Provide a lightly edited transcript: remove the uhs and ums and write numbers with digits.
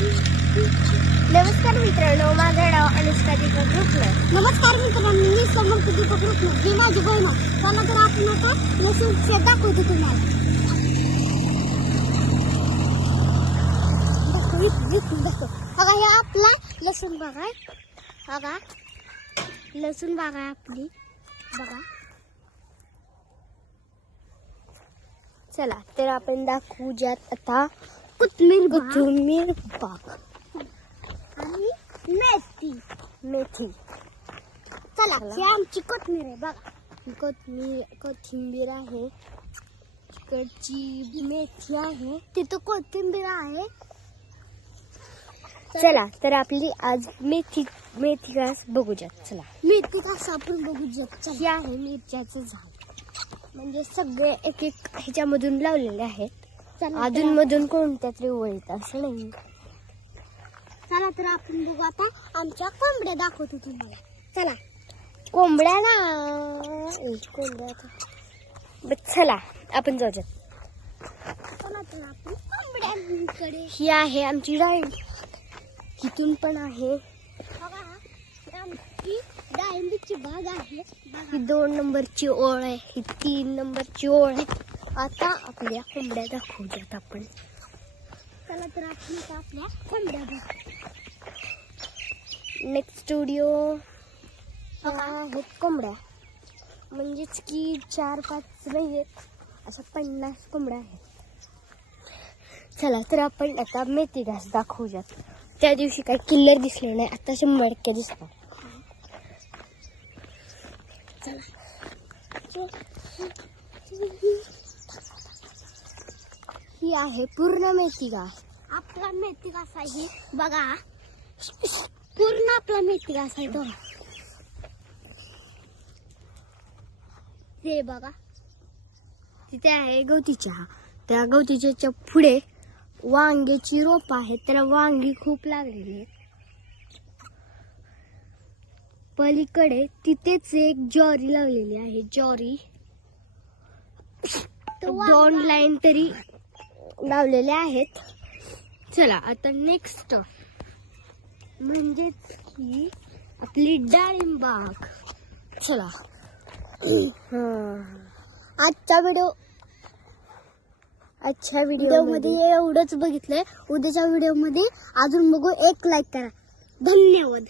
नमस्कार मित्रांनो, माझं नाव अनुष्का दीपक रुपनर. नमस्कार मित्रांनो, मी समर्थ दीपक रुपनर. ही माझी बहीण आहे. चला तर आपण आता लसूण शेत दाखवतो तुम्हाला. बघा हे आपला लसूण बाग आहे. बघा लसूण बाग आहे आपली. बघा चला तर आपण दाखवूयात आता कोथिंबीर कोथिंबीर बाग आणि मेथी. मेथी. चला ही आमची कोथिंबीर आहे. बघा कोथिंबीर आहे, इकडची मेथी आहे, तिथं कोथिंबीर आहे. चला तर आपली आज मेथी घास बघूयात. चला मेथी कसं आपण बघूया. चला हे आहे मिरच्याचं झाड. म्हणजे सगळे एक एक ह्याच्यामधून लावलेले आहेत. चला अधून मधून कोणत्या तरी वळीत असं नाही. चला तर आपण बघू आता आमच्या कोंबड्या दाखवतो तुम्हाला. चला कोंबड्या ना चला आपण जाऊयात. चला तर आपण कोंबड्यांकडे. ही आहे आमची डाळिंब. इथून पण आहे. बघा ही आमची डाळिंबीची बाग आहे. ही 2 नंबरची ओळ आहे, ही 3 नंबरची ओळ आहे. आता आपल्या कोंबड्या दाखवूयात आपण. चला तर आपण आता आपल्या कोंबड्या बघू. नेक्स्ट स्टुडिओ आहेत कोंबड्या. म्हणजेच की 4-5 नाही आहेत, अशा 50 कोंबड्या आहेत. चला तर आपण आता मेथी घास दाखवूयात. त्या दिवशी काही किल्लर दिसले नाही, आता 100% दिसतात. ही आहे पूर्ण मेथी घास. आपला मेथी घास आहे. बघा पूर्ण आपला मेथी घास आहे. तो हे बघा तिथे आहे गवती चहा. त्या गवती चहाच्या पुढे वांग्याची रोप आहे, त्याला वांगी खूप लागलेली आहेत. पलीकडे तिथेच एक ज्वारी लावलेली आहे. ज्वारी 2 लाईन तरी लावलेल्या आहेत. चला आता नेक्स्ट म्हणजेच की आपली डाळिंब बाग. चला आजच्या व्हिडिओमध्ये एवढंच बघितलंय. उद्याच्या व्हिडिओ मध्ये अजून बघू. एक लाईक करा. धन्यवाद.